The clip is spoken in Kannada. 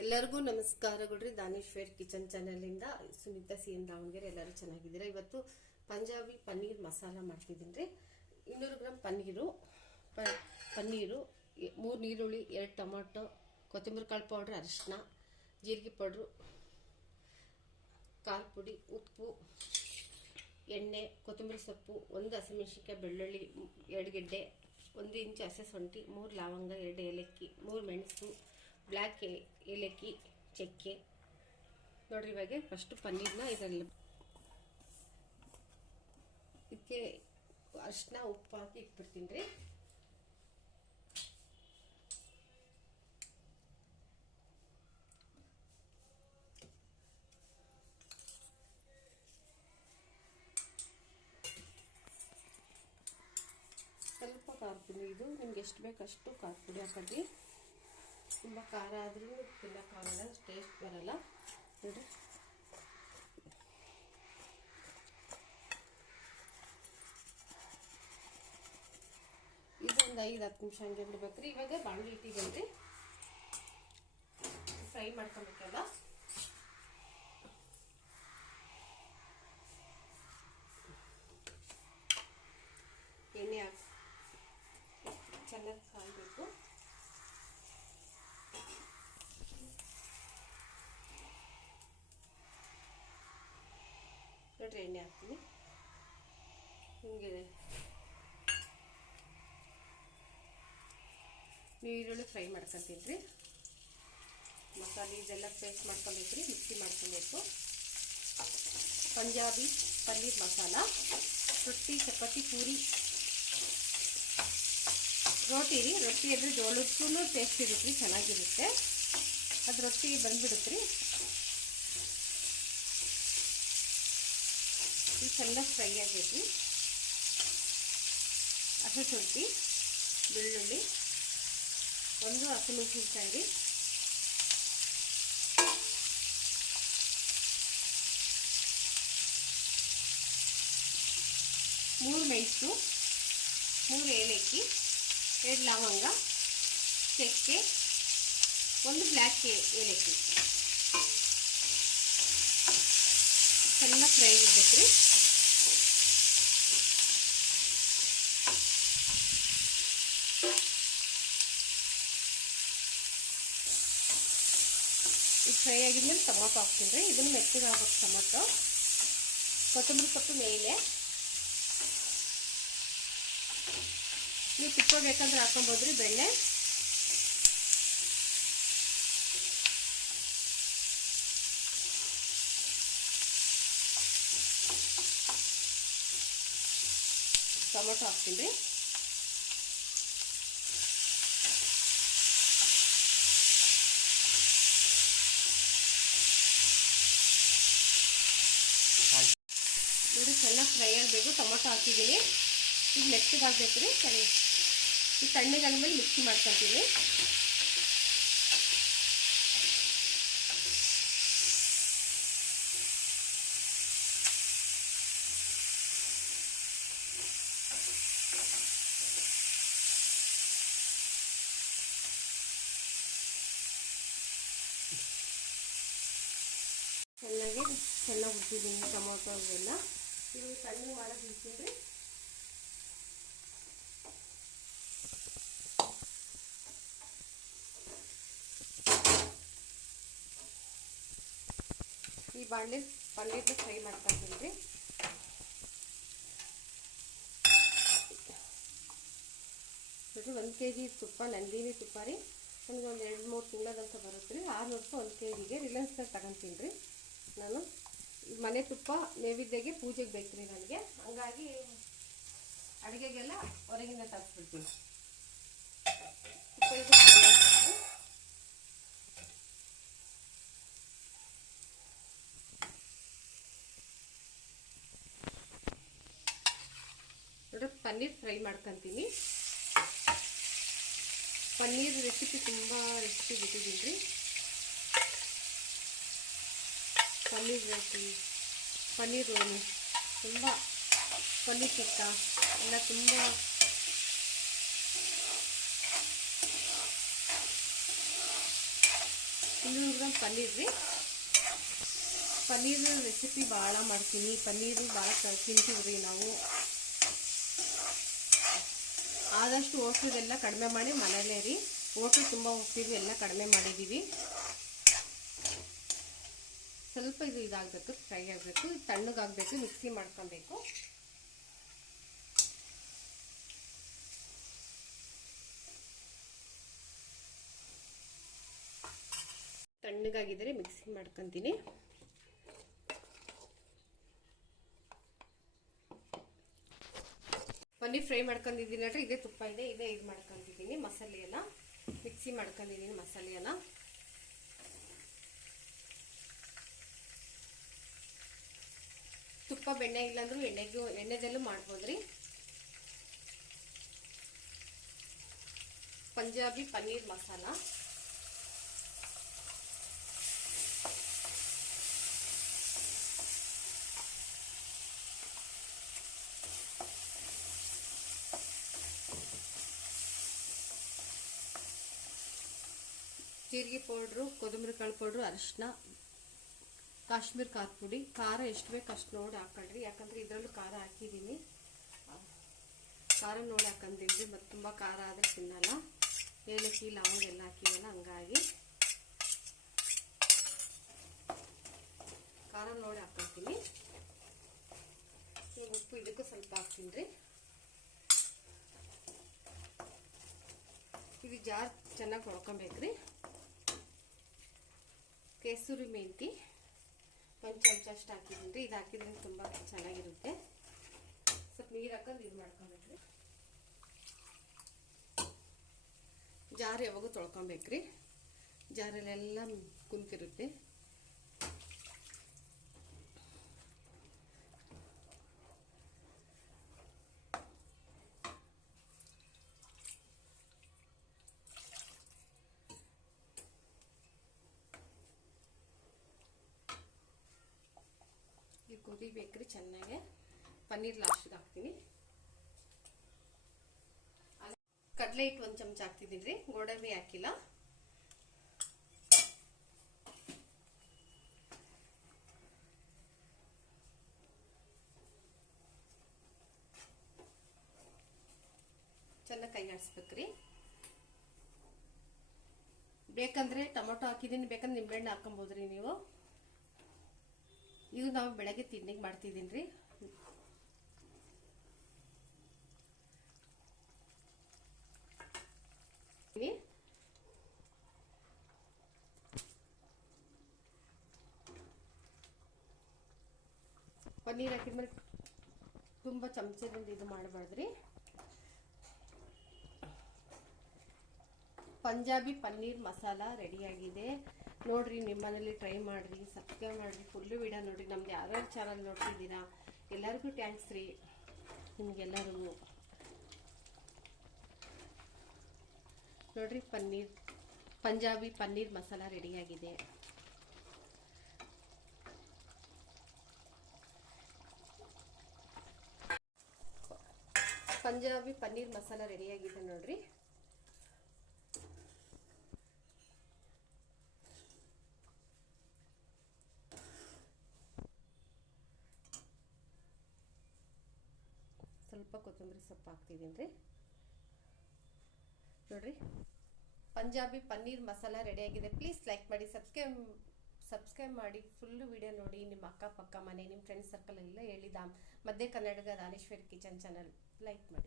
ಎಲ್ಲರಿಗೂ ನಮಸ್ಕಾರಗಳ್ರಿ ದಾನೇಶ್ವರ್ ಕಿಚನ್ ಚಾನಲಿಂದ ಸುನೀತಾ ಸಿ ಎಂ ದಾವಣಗೆರೆ ಎಲ್ಲರೂ ಚೆನ್ನಾಗಿದ್ದೀರಾ? ಇವತ್ತು ಪಂಜಾಬಿ ಪನ್ನೀರ್ ಮಸಾಲ ಮಾಡ್ತಿದ್ದೀನಿ ರೀ ಇನ್ನೂರು ಗ್ರಾಮ್ ಪನ್ನೀರು ಪನ್ನೀರು ಮೂರು ನೀರುಳ್ಳಿ, ಎರಡು ಟೊಮಾಟೊ, ಕೊತ್ತಂಬರಿ ಕಾಳು ಪೌಡ್ರ್ ಅರಿಶಿನ ಜೀರಿಗೆ ಪೌಡ್ರು ಖಾರ ಪುಡಿ, ಉಪ್ಪು, ಎಣ್ಣೆ, ಕೊತ್ತಂಬರಿ ಸೊಪ್ಪು, ಒಂದು ಹಸಿಮೆಣಸಿನ್ಕಾಯಿ ಬೆಳ್ಳುಳ್ಳಿ, ಎರಡು ಗೆಡ್ಡೆ, ಒಂದು ಇಂಚು ಹಸೆ ಶುಂಠಿ, ಮೂರು ಲವಂಗ, ಎರಡು ಏಲಕ್ಕಿ, ಮೂರು ಮೆಣಸು ಬ್ಲ್ಯಾಕ್ ಏಲಕ್ಕಿ, ಚಕ್ಕೆ. ನೋಡ್ರಿ ಇವಾಗ ಫಸ್ಟು ಪನ್ನೀರ್ನ ಇದರಲ್ಲಿ. ಇದಕ್ಕೆ ಅರಿಶಿನ, ಉಪ್ಪು ಹಾಕಿ ಇಟ್ಬಿಡ್ತೀನಿ ರೀ. ಸ್ವಲ್ಪ ಖಾರ ಪುಡಿ, ಇದು ನಿಮ್ಗೆ ಎಷ್ಟು ಬೇಕು ಅಷ್ಟು ಖಾರ ಪುಡಿ ತುಂಬ ಖಾರ ಆದ್ರೂ ತಿನ್ನೋಕ್ಕಾಗಲ್ಲ ಟೇಸ್ಟ್ ಬರಲ್ಲ. ನೋಡಿ ಇದೊಂದು ಐದು, ಹತ್ತು ನಿಮಿಷ ಹಂಗೆ ಬಿಡ್ಬೇಕು ರೀ ಇವಾಗ ಬಾಣಲಿ ಇಟ್ಟಿದ್ದೀನಿ ಫ್ರೈ ಮಾಡ್ಕೊಬೇಕಲ್ಲ ಎಣ್ಣೆ ಹಾಕಿ ಚೆನ್ನಾಗಿ ಕಾಯಬೇಕು ಎಣ್ಣೆ ಹಾಕ್ತೀನಿ. ಹಿಂಗೆ ಈರುಳ್ಳಿ ಫ್ರೈ ರೀ ಮಸಾಲೆ ಇದೆಲ್ಲ ಪೇಸ್ಟ್ ಮಾಡ್ಕೊಬೇಕು ರೀ ಮಿಕ್ಸಿ ಮಾಡ್ಕೊಬೇಕು. ಪಂಜಾಬಿ ಪನ್ನೀರ್ ಮಸಾಲ, ರೊಟ್ಟಿ, ಚಪಾತಿ, ಪೂರಿ. ರೋಟಿ ರೀ ರೊಟ್ಟಿ ಅಂದರೆ ಜೋಳಕ್ಕೂ ಟೇಸ್ಟ್ ಇರುತ್ತೆ ರೀ ಚೆನ್ನಾಗಿರುತ್ತೆ. ಅದು ರೊಟ್ಟಿ ಬಂದ್ಬಿಡುತ್ತೆ ರೀ ಇದು ಚೆನ್ನಾಗಿ ಫ್ರೈ ಆಗೈತಿ ಹಸಿ ಶುಂಠಿ ಬೆಳ್ಳುಳ್ಳಿ ಒಂದು ಹಸಿಮೆಣಸಿನ್ಕಾಯಿ ರೀ ಮೂರು ಮೆಣಸು ಮೂರು ಏಲಕ್ಕಿ ಎರಡು ಲವಂಗ ಚಕ್ಕೆ ಒಂದು ಬ್ಲ್ಯಾಕ್ ಏಲಕ್ಕಿ ಚೆನ್ನಾಗಿ ಫ್ರೈ ಇರ್ಬೇಕು ರೀ ಇದು ಫ್ರೈ ಆಗಿದ್ಮೇಲೆ ಟೊಮೊಟೊ ಹಾಕ್ತೀನಿ ರೀ ಇದನ್ನು ಮೆತ್ತಗೆ ಆಗ್ಬೇಕು ಟೊಮೊಟೊ ಕೊತ್ತಂಬರಿ ಸೊಪ್ಪು ಮೇಲೆ ನೀವು ತುಪ್ಪ ಬೇಕಂದ್ರೆ ಹಾಕೊಬೋದು ರೀ ಬೆಣ್ಣೆ ಟೊಮೊಟೊ ಹಾಕ್ತೀನಿ ರೀ ನೋಡಿ ಚೆನ್ನಾಗಿ ಫ್ರೈ ಆಗಬೇಕು, ಟೊಮೊಟೊ ಹಾಕಿದ್ದೀನಿ. ಈಗ ಮೆತ್ತಗೆ ಹಾಕ್ಬೇಕು ರೀ, ಸರಿ. ಈ ತಣ್ಣಗಾದ್ಮೇಲೆ ಮಿಕ್ಸಿ ಮಾಡ್ಕೊತೀನಿ. ಚೆನ್ನಾಗಿ ಚೆನ್ನಾಗಿ ಹುಟ್ಟಿದ್ದೀನಿ ಟೊಮೊಟೊ ಇವೆಲ್ಲ ಇದು ತಣ್ಣಗೆ ಮಾಡೋದು ಇರ್ತೀನಿ ರೀ ಈ ಬಾಣಲೆ ಪನ್ನೀರ್ನ ಫ್ರೈ ಮಾಡ್ತಾ ರೀ ನೋಡಿರಿ ಒಂದು ಕೆ ಜಿ ತುಪ್ಪ, ನಂದಿನಿ ತುಪ್ಪ ರೀ. ನನಗೆ ಒಂದು ಎರಡು ಮೂರು ತಿಂಗಳದಂತ ಬರುತ್ತೆ ರೀ. ಆರುನೂರು ರೂಪಾಯಿ ಒಂದು ಕೆ ಜಿಗೆ ರಿಲಯನ್ಸ್ ತಗೊಂತೀನಿ ರೀ. ನಾನು ಮನೆ ತುಪ್ಪ ನೈವೇದ್ಯಗೆ ಪೂಜೆಗೆ ಬೇಕು ರೀ ನನಗೆ. ಹಂಗಾಗಿ ಅಡುಗೆಗೆಲ್ಲ ಹೊರಗಿಂದ ತರಿಸ್ಬಿಡ್ತೀನಿ. ಪನ್ನೀರ್ ಫ್ರೈ ಮಾಡ್ಕೊತೀನಿ. ಪನ್ನೀರ್ ರೆಸಿಪಿ ತುಂಬ ರೆಸಿಪಿ ಬಿಟ್ಟಿದ್ದೀನಿ ರೀ. ಪನ್ನೀರ್ ರೋಟಿ ಪನ್ನೀರ್ ರೋಣಿ ತುಂಬ ಪನ್ನೀರ್ ಟಿಕ್ಕ ಎಲ್ಲ ತುಂಬ ಇನ್ನೂರು ಗ್ರಾಮ್ ಪನ್ನೀರ್ ರೀ. ಪನ್ನೀರ್ ರೆಸಿಪಿ ಭಾಳ ಮಾಡ್ತೀನಿ, ಪನ್ನೀರು ಭಾಳ ತಿಂತೀವಿ ರೀ ನಾವು. ಆದಷ್ಟು ಹೋಟ್ಲದೆಲ್ಲ ಕಡಿಮೆ ಮಾಡಿ ಮನೇಲೇ ರೀ. ಹೋಟ್ಲು ತುಂಬ ಹೋಗ್ತೀವಿ, ಎಲ್ಲ ಕಡಿಮೆ ಮಾಡಿದ್ದೀವಿ. ಸ್ವಲ್ಪ ಇದು ಇದಾಗಬೇಕು, ಫ್ರೈ ಆಗಬೇಕು, ತಣ್ಣಗಾಗಬೇಕು, ಮಿಕ್ಸಿ ಮಾಡ್ಕೊಬೇಕು. ತಣ್ಣಗಾಗಿದ್ದರೆ ಮಿಕ್ಸಿ ಮಾಡ್ಕೊತೀನಿ. ಪನ್ನೀರ್ ಫ್ರೈ ಮಾಡ್ಕೊಂಡಿದ್ದೀನಿ ಅಂದರೆ ಇದೇ ತುಪ್ಪ ಇದೆ, ಇದೇ ಇದು ಮಾಡ್ಕೊತಿದ್ದೀನಿ ಮಸಾಲೆಯನ್ನು ಮಿಕ್ಸಿ ಮಾಡ್ಕೊಂಡಿದ್ದೀನಿ ಮಸಾಲೆ ಎಣ್ಣೆ ಬೆಣ್ಣೆ ಇಲ್ಲಾಂದ್ರೂ ಎಣ್ಣೆಗೂ, ಎಣ್ಣೆದಲ್ಲೂ ಮಾಡ್ಬೋದು ರೀ ಪಂಜಾಬಿ ಪನ್ನೀರ್ ಮಸಾಲ. ಜೀರಿಗೆ ಪೌಡ್ರು, ಕೊತ್ತಂಬರಿ ಕಾಳು ಪೌಡ್ರು ಅರಿಶಿನ ಕಾಶ್ಮೀರ್ ಖಾರ ಪುಡಿ ಖಾರ ಎಷ್ಟು ಬೇಕು ಅಷ್ಟು ನೋಡಿ ಹಾಕೊಳ್ರಿ ಯಾಕಂದರೆ ಇದರಲ್ಲೂ ಖಾರ ಹಾಕಿದ್ದೀನಿ ಖಾರ ನೋಡಿ ಹಾಕೊಂಡಿದ್ವಿ ಮತ್ತು ತುಂಬ ಖಾರ ಆದರೆ ತಿನ್ನಲ್ಲ. ಏಲಕ್ಕಿ, ಲವಂಗ ಎಲ್ಲ ಹಾಕಿದ್ದಲ್ಲ ಹಂಗಾಗಿ. ಖಾರ ನೋಡಿ ಹಾಕೊಳ್ತೀನಿ ಈಗ ಉಪ್ಪು ಇದಕ್ಕೂ ಸ್ವಲ್ಪ ಹಾಕ್ತೀನಿ. ರೀ ಇದು ಜಾರ್ ಚೆನ್ನಾಗಿ ಹೊಡ್ಕೊಬೇಕ್ರಿ ಕೇಸೂರಿ ಮೆಂತಿ. ಒಂದು ಚಮಚ ಅಷ್ಟು ಹಾಕಿದ್ದೀನಿ ರೀ ಇದು ಹಾಕಿದ್ರೆ ತುಂಬ ಚೆನ್ನಾಗಿರುತ್ತೆ. ಸ್ವಲ್ಪ ನೀರು ಹಾಕೊಂಡು ಇದು ಮಾಡ್ಕೊಬೇಕ್ರಿ. ಜಾರ್ ಯಾವಾಗೂ ತೊಳ್ಕೊಬೇಕ್ರಿ. ಜಾರಲ್ಲೆಲ್ಲ ಕುಂತಿರುತ್ತೆ. ಕುದಿಬೇಕ್ರಿ ಚೆನ್ನಾಗೆ. ಪನ್ನೀರ್ ಲಾಸ್ಟಿಗೆ ಹಾಕ್ತೀನಿ. ಕಡಲೆ ಹಿಟ್ಟು ಒಂದು ಚಮಚ ಹಾಕ್ತಿದ್ದೀನಿ ರೀ. ಗೋಡಂಬಿ ಹಾಕಿಲ್ಲ. ಚೆನ್ನಾಗಿ ಕೈ ಆಡಿಸ್ಬೇಕ್ರಿ ಬೇಕಂದ್ರೆ ಟೊಮೊಟೊ ಹಾಕಿದ್ದೀನಿ. ಬೇಕಂದ್ರೆ ನಿಂಬೆಹಣ್ಣು ಹಾಕೊಬೋದ್ರಿ ನೀವು. ಇದು ನಾವು ಬೆಳಗ್ಗೆ ತಿಂಡಿಗೆ ಮಾಡ್ತಿದ್ದೀನಿ ರೀ ಪನ್ನೀರ್ ಹಾಕಿದ್ಮೇಲೆ ತುಂಬ ಚಮಚದಿಂದ ಇದು ಮಾಡಬಾರ್ದ್ರಿ. ಪಂಜಾಬಿ ಪನ್ನೀರ್ ಮಸಾಲ ರೆಡಿಯಾಗಿದೆ ನೋಡ್ರಿ ನಿಮ್ಮ ಮನೇಲಿ ಟ್ರೈ ಮಾಡಿರಿ ಸಬ್ಸ್ಕ್ರೈಬ್ ಮಾಡಿರಿ ಫುಲ್ಲು ವಿಡಿಯೋ ನೋಡಿರಿ. ನಮ್ದು ಯಾರ್ಯಾರು ಚಾನಲ್ ನೋಡ್ತಿದ್ದೀರಾ, ಎಲ್ಲರಿಗೂ ಥ್ಯಾಂಕ್ಸ್ ರೀ. ನಿಮಗೆಲ್ಲರಿಗೂ. ನೋಡ್ರಿ, ಪನ್ನೀರ್, ಪಂಜಾಬಿ ಪನ್ನೀರ್ ಮಸಾಲ ರೆಡಿಯಾಗಿದೆ ಪಂಜಾಬಿ ಪನ್ನೀರ್ ಮಸಾಲ ರೆಡಿಯಾಗಿದೆ ನೋಡ್ರಿ. ಸ್ವಲ್ಪ ಕೊತ್ತಂಬರಿ ಸೊಪ್ಪು ಹಾಕ್ತಿದ್ದೀನಿ ರೀ. ನೋಡ್ರಿ. ಪಂಜಾಬಿ ಪನ್ನೀರ್ ಮಸಾಲ ರೆಡಿಯಾಗಿದೆ ಪ್ಲೀಸ್ ಲೈಕ್ ಮಾಡಿ ಸಬ್ಸ್ಕ್ರೈಬ್ ಸಬ್ಸ್ಕ್ರೈಬ್ ಮಾಡಿ. ಫುಲ್ಲು ವಿಡಿಯೋ ನೋಡಿ ನಿಮ್ಮ ಅಕ್ಕಪಕ್ಕ ಮನೆ, ನಿಮ್ಮ ಫ್ರೆಂಡ್ಸ್ ಸರ್ಕಲ್ ಎಲ್ಲ ಹೇಳಿದ. ಮಧ್ಯ Karnataka Daneshwari kitchen channel like ಮಾಡಿ.